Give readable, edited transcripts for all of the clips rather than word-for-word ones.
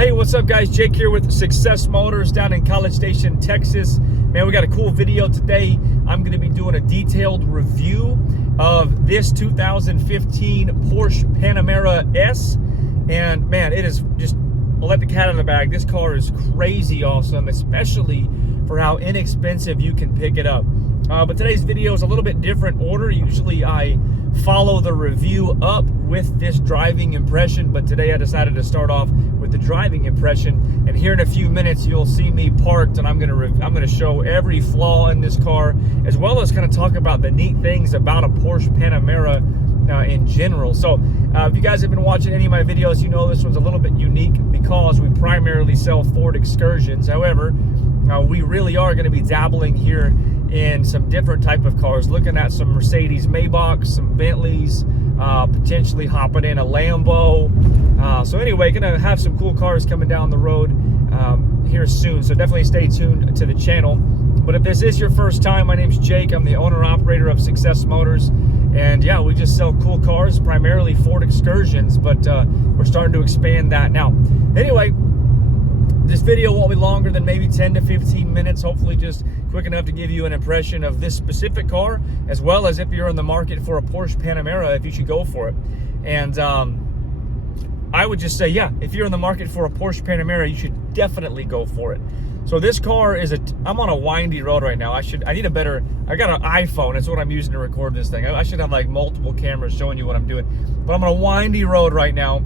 Hey, what's up guys? Jake here with Success Motors down in College Station, Texas. Man, we got a cool video today. I'm going to be doing a detailed review of this 2015 Porsche Panamera S. And man, it is just, I'll let the cat out of the bag. This car is crazy awesome, especially for how inexpensive you can pick it up. But today's video is a little bit different order. Usually I follow the review up with this driving impression, but today I decided to start off with the driving impression. And here in a few minutes you'll see me parked, and I'm gonna show every flaw in this car, as well as kind of talk about the neat things about a Porsche Panamera in general. So if you guys have been watching any of my videos, you know this one's a little bit unique because we primarily sell Ford Excursions. However, we really are going to be dabbling here in some different type of cars, looking at some Mercedes Maybachs, some Bentleys, potentially hopping in a Lambo. So anyway, gonna have some cool cars coming down the road here soon, so definitely stay tuned to the channel. But if this is your first time, my name's Jake. I'm the owner-operator of Success Motors, and yeah, we just sell cool cars, primarily Ford Excursions, but we're starting to expand that now. Anyway, this video won't be longer than maybe 10 to 15 minutes, hopefully just quick enough to give you an impression of this specific car, as well as if you're in the market for a Porsche Panamera, if you should go for it. And I would just say, yeah, if you're in the market for a Porsche Panamera, you should definitely go for it. So this car is I'm on a windy road right now. I got an iPhone, it's what I'm using to record this thing. I should have like multiple cameras showing you what I'm doing. But I'm on a windy road right now,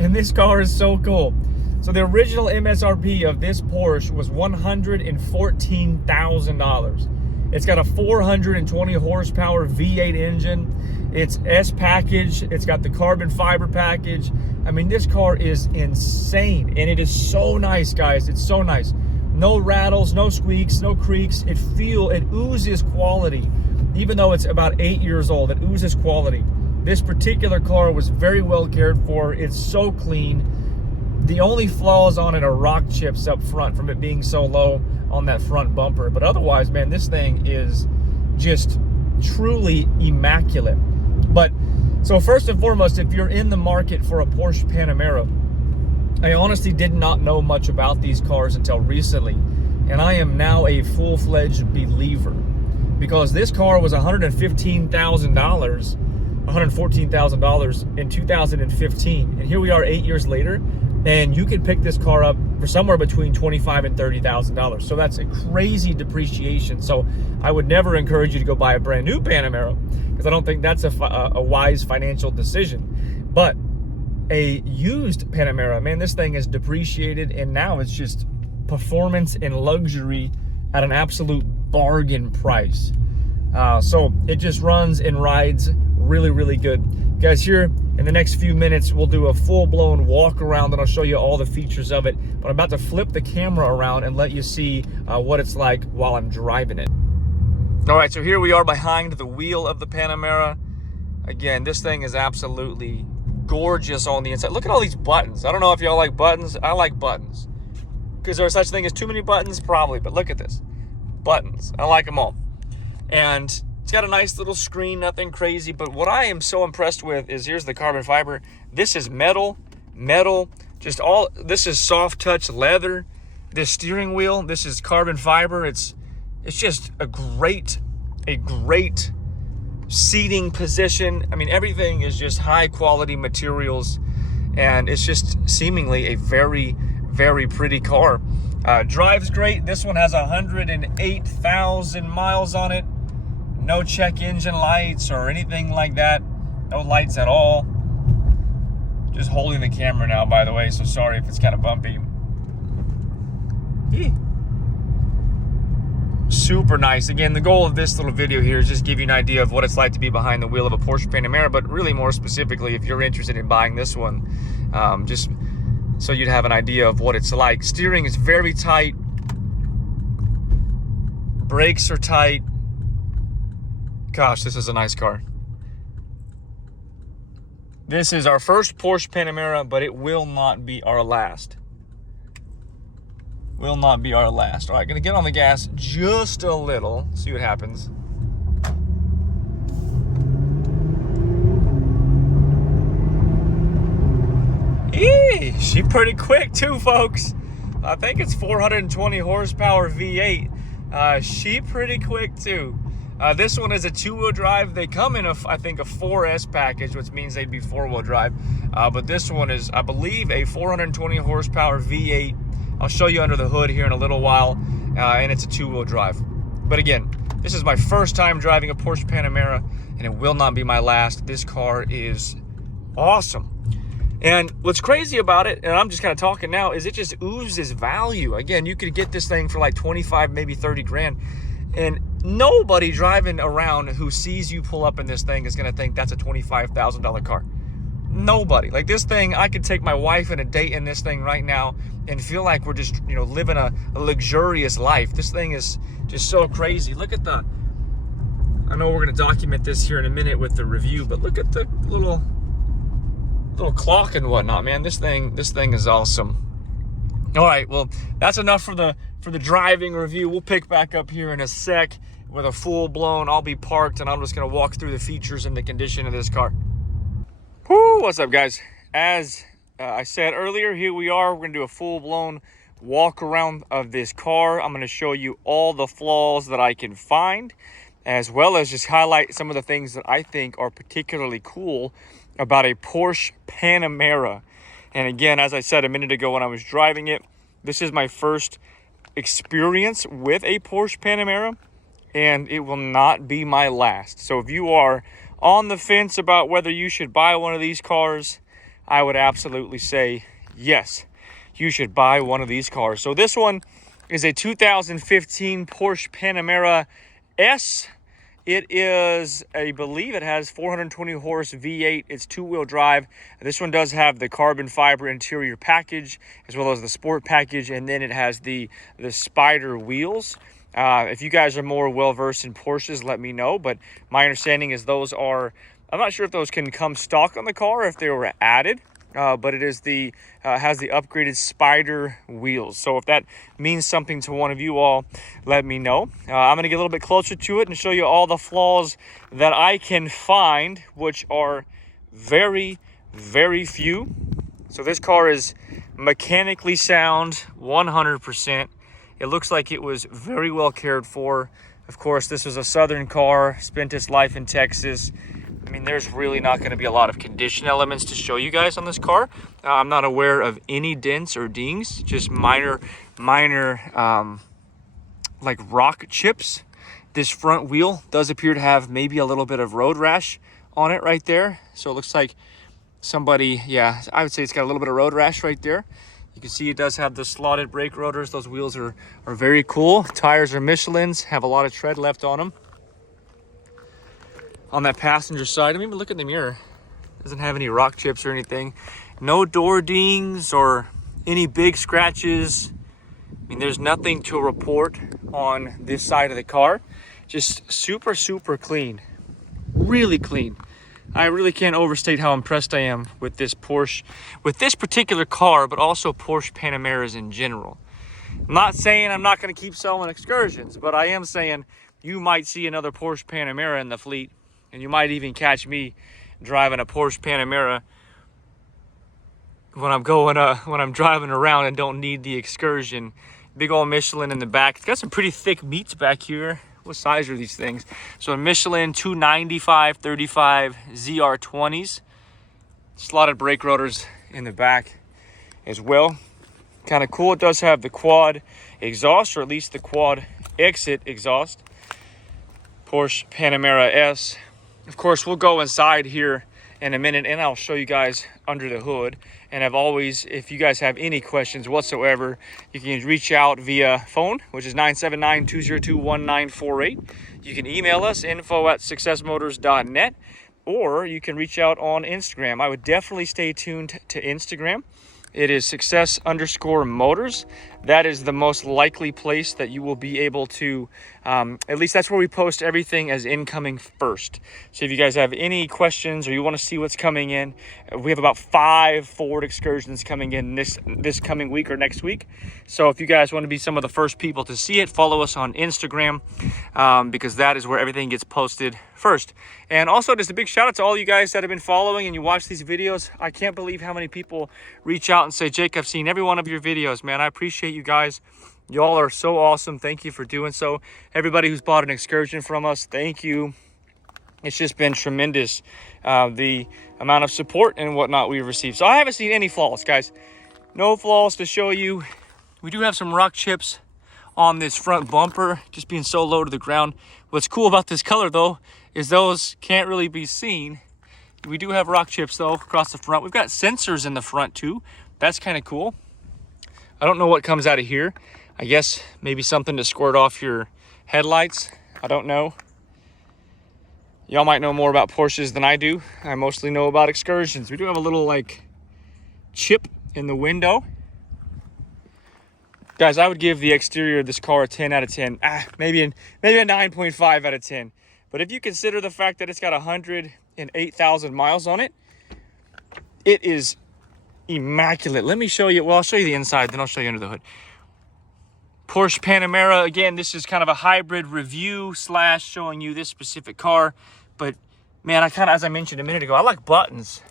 and this car is so cool. So the original MSRP of this Porsche was $114,000. It's got a 420 horsepower V8 engine. It's S package. It's got the carbon fiber package. I mean, this car is insane, and it is so nice, guys. It's so nice. No rattles, no squeaks, no creaks. It oozes quality. Even though it's about 8 years old, it oozes quality. This particular car was very well cared for. It's so clean. The only flaws on it are rock chips up front from it being so low on that front bumper. But otherwise, man, this thing is just truly immaculate. But so first and foremost, if you're in the market for a Porsche Panamera, I honestly did not know much about these cars until recently. And I am now a full-fledged believer, because this car was $114,000 in 2015. And here we are 8 years later, and you can pick this car up for somewhere between $25,000 and $30,000. So that's a crazy depreciation. So I would never encourage you to go buy a brand new Panamera, because I don't think that's a wise financial decision. But a used Panamera, man, this thing is depreciated, and now it's just performance and luxury at an absolute bargain price. So it just runs and rides really, really good. Guys, here in the next few minutes, we'll do a full-blown walk around, and I'll show you all the features of it. But I'm about to flip the camera around and let you see what it's like while I'm driving it. All right, so here we are behind the wheel of the Panamera. Again, this thing is absolutely gorgeous on the inside. Look at all these buttons. I don't know if y'all like buttons. I like buttons. Is there such thing as too many buttons? Probably, but look at this. Buttons. I like them all. And it's got a nice little screen, nothing crazy, but what I am so impressed with is, here's the carbon fiber. This is metal, this is soft touch leather. This steering wheel, this is carbon fiber. It's just a great seating position. I mean, everything is just high quality materials, and it's just seemingly a very, very pretty car. Drives great. This one has 108,000 miles on it. No check engine lights or anything like that. No lights at all. Just holding the camera now, by the way, so sorry if it's kind of bumpy. Super nice. Again, the goal of this little video here is just give you an idea of what it's like to be behind the wheel of a Porsche Panamera, but really more specifically, if you're interested in buying this one, just so you'd have an idea of what it's like. Steering is very tight. Brakes are tight. Gosh, this is a nice car. This is our first Porsche Panamera, but it will not be our last. Will not be our last. All right, gonna get on the gas just a little, see what happens. Eee! Hey, she pretty quick too, folks. I think it's 420 horsepower V8. She pretty quick too. This one is a two-wheel drive. They come in I think a 4S package, which means they'd be four-wheel drive. But this one is, I believe, a 420 horsepower V8. I'll show you under the hood here in a little while, and it's a two-wheel drive. But again, this is my first time driving a Porsche Panamera, and it will not be my last. This car is awesome. And what's crazy about it, and I'm just kind of talking now, is it just oozes value. Again, you could get this thing for like 25, maybe 30 grand. And nobody driving around who sees you pull up in this thing is going to think that's a $25,000 car. Nobody. Like this thing, I could take my wife on a date in this thing right now and feel like we're just, you know, living a luxurious life. This thing is just so crazy. Look at the, I know we're going to document this here in a minute with the review, but look at the little clock and whatnot, man. This thing is awesome. All right, well, that's enough for the driving review. We'll pick back up here in a sec with a full-blown, I'll be parked, and I'm just going to walk through the features and the condition of this car. Woo, what's up, guys? As I said earlier, here we are. We're going to do a full-blown walk around of this car. I'm going to show you all the flaws that I can find, as well as just highlight some of the things that I think are particularly cool about a Porsche Panamera. And again, as I said a minute ago when I was driving it, this is my first experience with a Porsche Panamera, and it will not be my last. So if you are on the fence about whether you should buy one of these cars, I would absolutely say yes, you should buy one of these cars. So this one is a 2015 Porsche Panamera S. It is, I believe it has 420 horse V8. It's two-wheel drive. This one does have the carbon fiber interior package as well as the sport package, and then it has the Spyder wheels. If you guys are more well-versed in Porsches, let me know. But my understanding is those are, I'm not sure if those can come stock on the car or if they were added. But it is has the upgraded Spyder wheels. So if that means something to one of you all, let me know. I'm going to get a little bit closer to it and show you all the flaws that I can find, which are very, very few. So this car is mechanically sound, 100%. It looks like it was very well cared for. Of course, this was a Southern car, spent its life in Texas. I mean, there's really not going to be a lot of condition elements to show you guys on this car. I'm not aware of any dents or dings, just minor like rock chips. This front wheel does appear to have maybe a little bit of road rash on it right there. So it looks like somebody, yeah, I would say it's got a little bit of road rash right there. You can see it does have the slotted brake rotors. Those wheels are very cool. Tires are Michelin's, have a lot of tread left on them. On that passenger side, I mean, even look at the mirror. Doesn't have any rock chips or anything. No door dings or any big scratches. I mean, there's nothing to report on this side of the car. Just super, super clean. Really clean. I really can't overstate how impressed I am with this Porsche, with this particular car, but also Porsche Panameras in general. I'm not saying I'm not going to keep selling Excursions, but I am saying you might see another Porsche Panamera in the fleet. And you might even catch me driving a Porsche Panamera when I'm driving around and don't need the Excursion. Big old Michelin in the back. It's got some pretty thick meats back here. What size are these things? So a Michelin 295/35 ZR20s. Slotted brake rotors in the back as well. Kind of cool. It does have the quad exhaust, or at least the quad exit exhaust. Porsche Panamera S. Of course, we'll go inside here in a minute and I'll show you guys under the hood. And I've always, if you guys have any questions whatsoever, you can reach out via phone, which is 979-202-1948. You can email us, info@successmotors.net, or you can reach out on Instagram. I would definitely stay tuned to Instagram. It is success_motors. that is the most likely place that you will be able to, at least that's where we post everything as incoming first. So if you guys have any questions or you want to see what's coming in, we have about 5 Ford excursions coming in this coming week or next week. So if you guys want to be some of the first people to see it, follow us on Instagram, because that is where everything gets posted first. And also just a big shout out to all you guys that have been following and you watch these videos. I can't believe how many people reach out and say, Jake, I've seen every one of your videos, man. I appreciate you guys. Y'all are so awesome. Thank you for doing so. Everybody who's bought an excursion from us, thank you. It's just been tremendous, the amount of support and whatnot we've received. So I haven't seen any flaws, guys. No flaws to show you. We do have some rock chips on this front bumper, just being so low to the ground. What's cool about this color, though, is those can't really be seen. We do have rock chips, though, across the front. We've got sensors in the front, too. That's kind of cool. I don't know what comes out of here. I guess maybe something to squirt off your headlights. I don't know. Y'all might know more about Porsches than I do. I mostly know about excursions. We do have a little, like, chip in the window. Guys, I would give the exterior of this car a 10 out of 10. Maybe a 9.5 out of 10. But if you consider the fact that it's got 108,000 miles on it, it is immaculate. Let me show you. Well, I'll show you the inside, then I'll show you under the hood. Porsche Panamera. Again, this is kind of a hybrid review / showing you this specific car. But, man, as I mentioned a minute ago, I like buttons.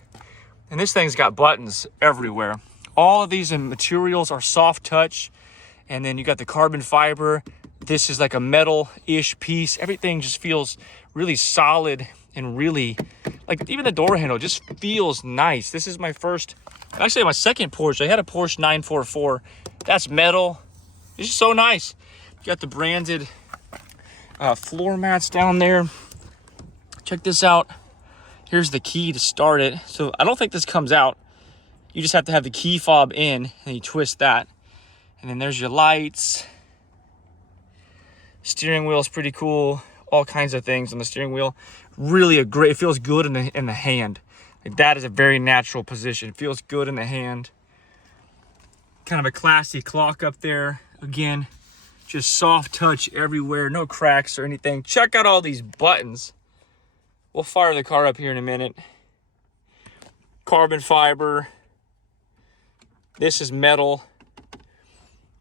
And this thing's got buttons everywhere. All of these materials are soft touch. And then you got the carbon fiber. This is like a metal-ish piece. Everything just feels really solid and really, like, even the door handle just feels nice. This is my second Porsche. I had a Porsche 944. That's metal. It's just so nice. You got the branded floor mats down there. Check this out. Here's the key to start it. So I don't think this comes out. You just have to have the key fob in and you twist that. And then there's your lights. Steering wheel is pretty cool. All kinds of things on the steering wheel. Really it feels good in the hand. Like, that is a very natural position. It feels good in the hand. Kind of a classy clock up there. Again, just soft touch everywhere. No cracks or anything. Check out all these buttons. We'll fire the car up here in a minute. Carbon fiber. This is metal.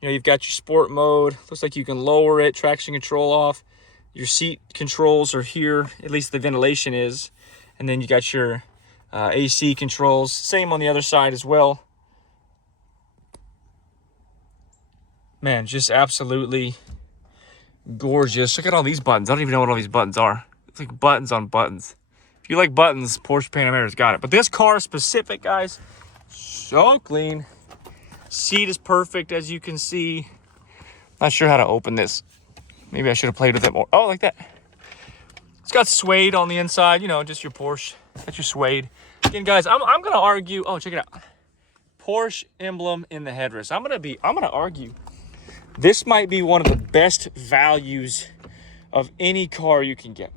You know, you've got your sport mode. Looks like you can lower it, traction control off. Your seat controls are here, at least the ventilation is. And then you got your AC controls. Same on the other side as well. Man, just absolutely gorgeous. Look at all these buttons. I don't even know what all these buttons are. It's like buttons on buttons. If you like buttons, Porsche Panamera's got it. But this car specific, guys, so clean. Seat is perfect, as you can see. Not sure how to open this. Maybe I should have played with it more. Oh, like that. It's got suede on the inside. You know, just your Porsche. Got your suede. Again, guys, I'm gonna argue. Oh, check it out. Porsche emblem in the headrest. I'm gonna argue. This might be one of the best values of any car you can get.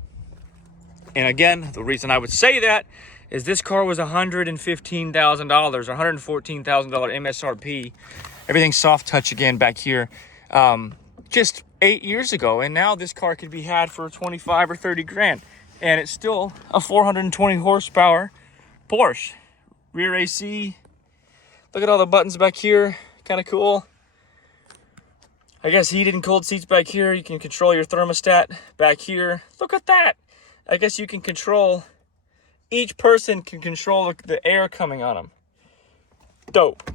And again, the reason I would say that is this car was $115,000, $114,000 MSRP. Everything's soft touch again back here. Just 8 years ago, and now this car could be had for 25 or 30 grand, and it's still a 420 horsepower Porsche. Rear AC. Look at all the buttons back here. Kind of cool. I guess heated and cold seats back here. You can control your thermostat back here. Look at that. I guess you can control, each person can control the air coming on them. Dope.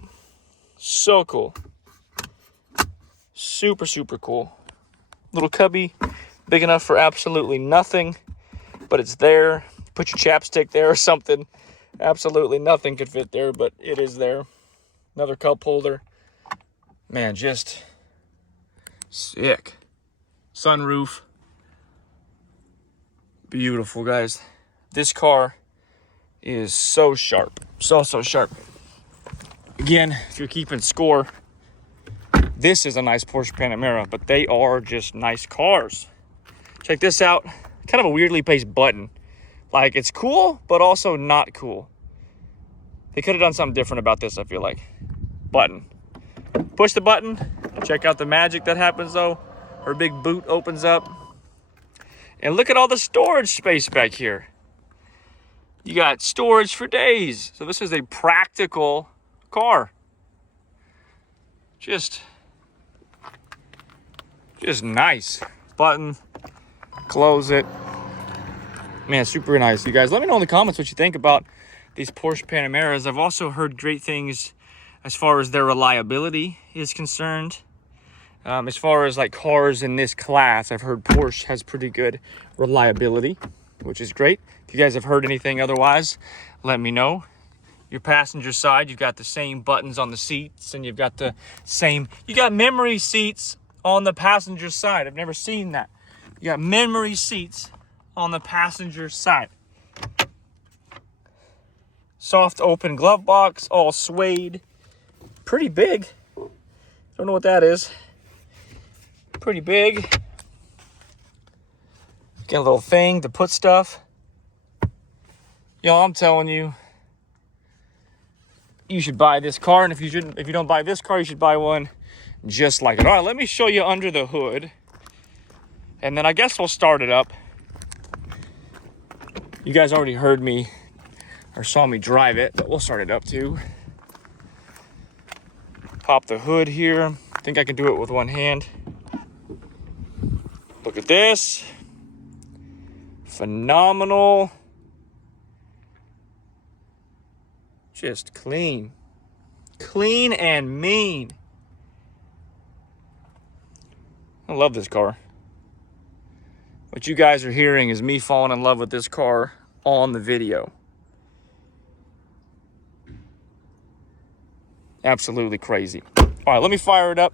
So cool. Super, super cool. Little cubby, big enough for absolutely nothing, but it's there. Put your chapstick there or something. Absolutely nothing could fit there, but it is there. Another cup holder. Man, just sick. Sunroof. Beautiful, guys. This car is so sharp. So sharp. Again, if you're keeping score, this is a nice Porsche Panamera, but they are just nice cars. Check this out. Kind of a weirdly placed button. Like, it's cool, but also not cool. They could have done something different about this, I feel like. Button. Push the button. Check out the magic that happens though. Her big boot opens up. And look at all the storage space back here. You got storage for days. So this is a practical car. Just nice. Button, close it. Man, super nice. You guys, let me know in the comments what you think about these Porsche Panameras. I've also heard great things as far as their reliability is concerned. As far as like cars in this class, I've heard Porsche has pretty good reliability, which is great. If you guys have heard anything otherwise, let me know. Your passenger side, you've got the same buttons on the seats, and you've got the same, you got memory seats on the passenger side. I've never seen that. You got memory seats on the passenger side. Soft open glove box, all suede. Pretty big. Don't know what that is. Pretty big. Get a little thing to put stuff. Y'all, I'm telling you, you should buy this car, and if you don't buy this car, you should buy one just like it. All right, let me show you under the hood, and then I guess we'll start it up. You guys already heard me or saw me drive it, but we'll start it up too. Pop the hood here. I think I can do it with one hand. Look at this. Phenomenal. Just clean. Clean and mean. I love this car. What you guys are hearing is me falling in love with this car on the video. Absolutely crazy. All right, let me fire it up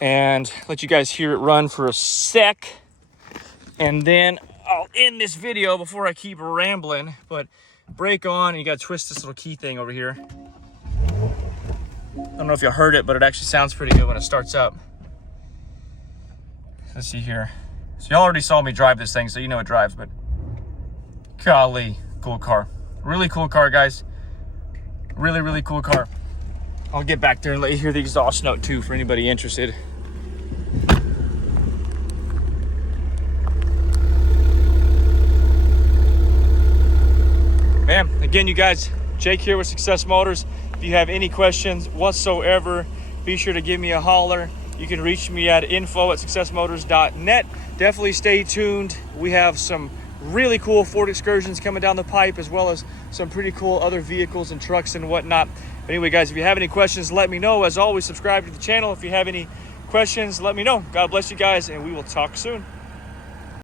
and let you guys hear it run for a sec. And then I'll end this video before I keep rambling. But brake on, and you gotta twist this little key thing over here. I don't know if you heard it, but it actually sounds pretty good when it starts up. Let's see here. So y'all already saw me drive this thing, so you know it drives, but golly, cool car. Really cool car, guys. Really, really cool car. I'll get back there and let you hear the exhaust note too for anybody interested. Man, again, you guys, Jake here with Success Motors. If you have any questions whatsoever, be sure to give me a holler. You can reach me at info@successmotors.net. Definitely stay tuned. We have some really cool Ford Excursions coming down the pipe, as well as some pretty cool other vehicles and trucks and whatnot. But anyway, guys, if you have any questions, let me know. As always, subscribe to the channel. If you have any questions, let me know. God bless you guys, and we will talk soon.